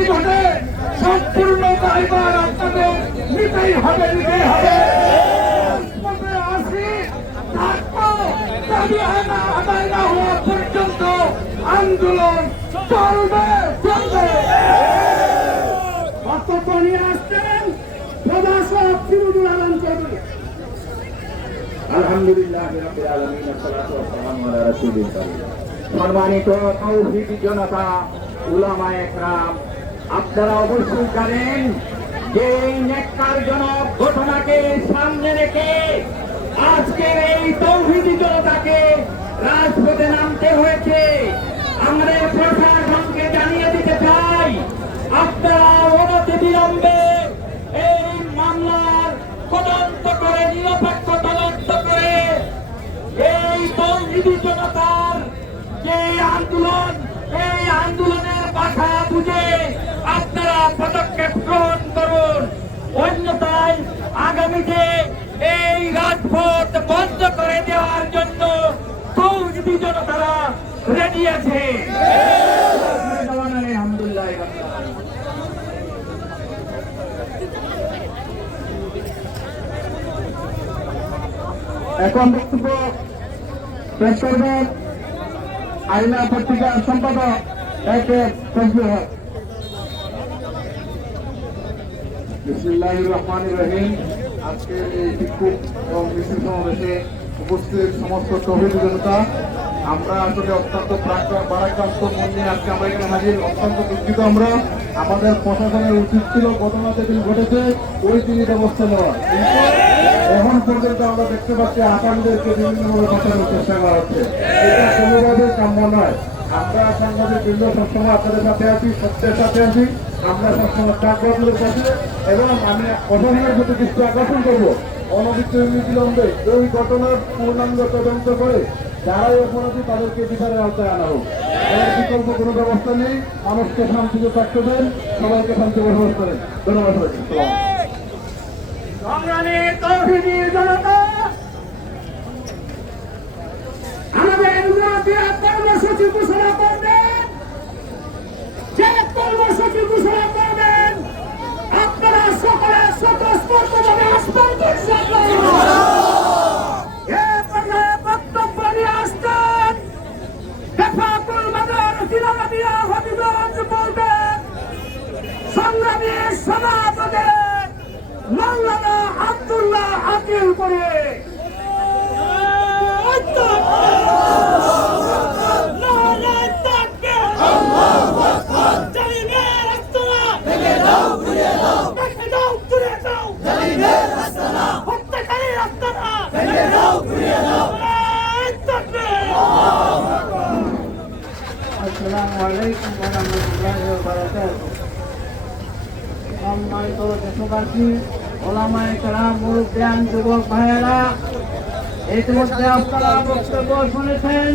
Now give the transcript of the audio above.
ক্ষতি ঘটে সম্পূর্ণ দায়ভার আপনাদের নিতেই হবে। আসি থাকবো, দাবি আদায় না হওয়া পর্যন্ত আন্দোলন চলবে। বক্তব্য নিয়ে আসছেন প্রভাষক ফিরোজুল আলম চৌধুরী। আলহামদুলিল্লাহ রাব্বিল আলামিন, আসসালাতু ওয়াসসালামু আলা রাসূলিল্লাহ। সম্মানিত তাওহীদি জনতা, উলামায়ে কেরাম, আপনারা অবশ্যই জানেন যে এই নেককারজনক ঘটনাকে সামনে রেখে আজকের এই তাওহীদি জনতাকে রাজপথে নামতে হয়েছে। আমাদের প্রশাসনকে জানিয়ে দিতে চাই, আপনারা অনতি বিলম্বে এই মামলার তদন্ত করে, নিরপেক্ষ তদন্ত করে এই তাওহীদি জনতার যে আন্দোলন, এই আন্দোলনের ভাষা বুঝে আপনারা পদক্ষেপ গ্রহণ করুন। অন্যথায় আগামীতে এই রাজপথ বন্ধ করে দেওয়ার জন্য তাওহীদি জনতারা রেডি আছে। আলহামদুলিল্লাহ। এখন বক্তব্য পেশ করবেন আইনা পত্রিকার সম্পাদক ফজলুল হক। বিসমিল্লাহির রহমানির রহিম। আজকে এই বিক্ষোভ এবং মিছিল সমাবেশে উপস্থিত সমস্ত তাওহীদি জনতা, আমরা আসলে অত্যন্ত ভারাক্রান্ত মন নিয়ে আজকে আমরা এখানে হাজির। অত্যন্ত দুঃখিত আমরা। আমাদের প্রশাসনের উচিত ছিল ঘটনা যেদিন ঘটেছে ওই দিনই ব্যবস্থা নেওয়া, এখন পর্যন্ত আমরা দেখতে পাচ্ছি আসামিদেরকে বিভিন্নভাবে বাঁচানোর চেষ্টা করা হচ্ছে। এটা কোনোভাবেই কাম্য নয়। আমরা সাংবাদিক বৃন্দ সবসময় আপনাদের সাথে আছি, সত্যের সাথে আছি। আমরা সবসময় চাকরির কাছে, এবং আমি প্রশাসনের প্রতি দৃষ্টি আকর্ষণ করবো, অনবিলম্বে এই ঘটনার পূর্ণাঙ্গ তদন্ত করে যারাই অপরাধী তাদেরকে বিচারের আওতায় আনা হোক। এর বিকল্প কোনো ব্যবস্থা নেই। মানুষকে শান্তিতে থাকতে দেন, সবাইকে শান্তি বসবাস করেন। ধন্যবাদ সবাইকে। সংগ্রামী তাওহীদি জনতা, আমাদের কর্মসূচি ঘোষণা করবেন, যে কর্মসূচি ঘোষণা করবেন আপনারা সকলে স্বতঃস্ফূর্তভাবে আসবেন। বক্তব্য নিয়ে আসছেন হেফাজতুল মাদার জিলামিয়া হবিগঞ্জ বলবেন সংগ্রামী সভাপতি মাওলানা আব্দুল্লাহ আকিল করে। আসসালামু আলাইকুম ওয়া রাহমাতুল্লাহি ওয়া বারাকাতুহু। সম্মানিত দেশবাসী, ওলামায়ে কেরাম, মুরব্বিয়ান, যুবক ভাইয়েরা, ইতিমধ্যে আপনারা বক্তব্য শুনেছেন।